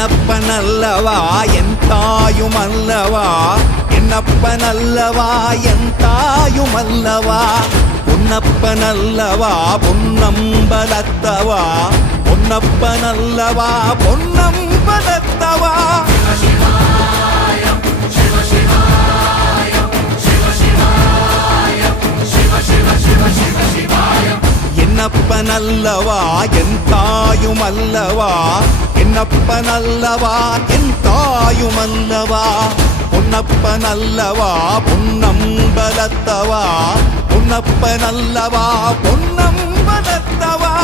என்னப்பனல்லவா என் தாயுமல்லவா, என்னப்பனல்லவா என் தாயுமல்லவா, பொன்னப்பனல்லவா பொன்னம்பலத்தவா, பொன்னப்பனல்லவா பொன்னம்பலத்தவா. என்னப்பனல்லவா என் தாயுமல்லவா, என்னப்பனல்லவா என் தாயுமல்லவா, பொன்னப்பனல்லவா பொன்னம்பலத்தவா, பொன்னப்பனல்லவா பொன்னம்பலத்தவா.